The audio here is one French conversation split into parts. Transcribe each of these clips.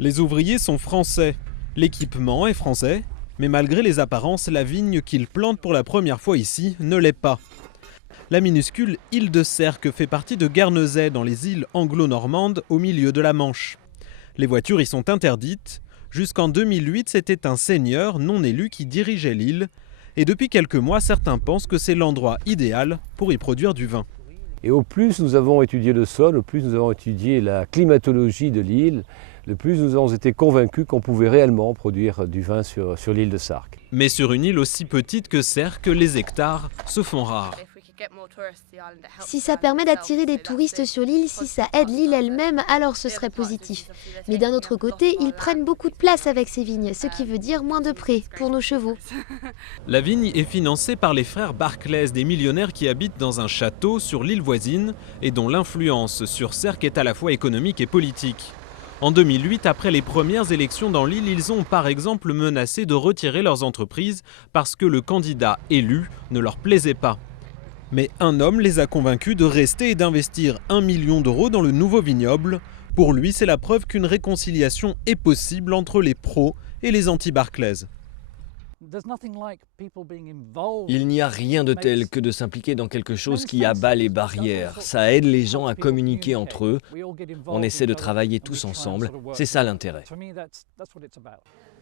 Les ouvriers sont français, l'équipement est français, mais malgré les apparences, la vigne qu'ils plantent pour la première fois ici ne l'est pas. La minuscule île de Sercq fait partie de Guernesey dans les îles anglo-normandes au milieu de la Manche. Les voitures y sont interdites. Jusqu'en 2008, c'était un seigneur non élu qui dirigeait l'île. Et depuis quelques mois, certains pensent que c'est l'endroit idéal pour y produire du vin. Et au plus nous avons étudié le sol, au plus nous avons étudié la climatologie de l'île, le plus nous avons été convaincus qu'on pouvait réellement produire du vin sur l'île de Sark. Mais sur une île aussi petite que Sercq, les hectares se font rares. Si ça permet d'attirer des touristes sur l'île, si ça aide l'île elle-même, alors ce serait positif. Mais d'un autre côté, ils prennent beaucoup de place avec ces vignes, ce qui veut dire moins de prés pour nos chevaux. La vigne est financée par les frères Barclays, des millionnaires qui habitent dans un château sur l'île voisine et dont l'influence sur Sercq est à la fois économique et politique. En 2008, après les premières élections dans l'île, ils ont par exemple menacé de retirer leurs entreprises parce que le candidat élu ne leur plaisait pas. Mais un homme les a convaincus de rester et d'investir 1 million d'euros dans le nouveau vignoble. Pour lui, c'est la preuve qu'une réconciliation est possible entre les pros et les anti-Barclays. Il n'y a rien de tel que de s'impliquer dans quelque chose qui abat les barrières. Ça aide les gens à communiquer entre eux. On essaie de travailler tous ensemble. C'est ça l'intérêt.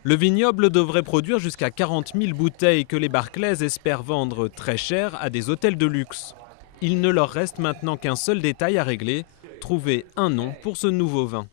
Le vignoble devrait produire jusqu'à 40 000 bouteilles que les Barclays espèrent vendre très cher à des hôtels de luxe. Il ne leur reste maintenant qu'un seul détail à régler, trouver un nom pour ce nouveau vin.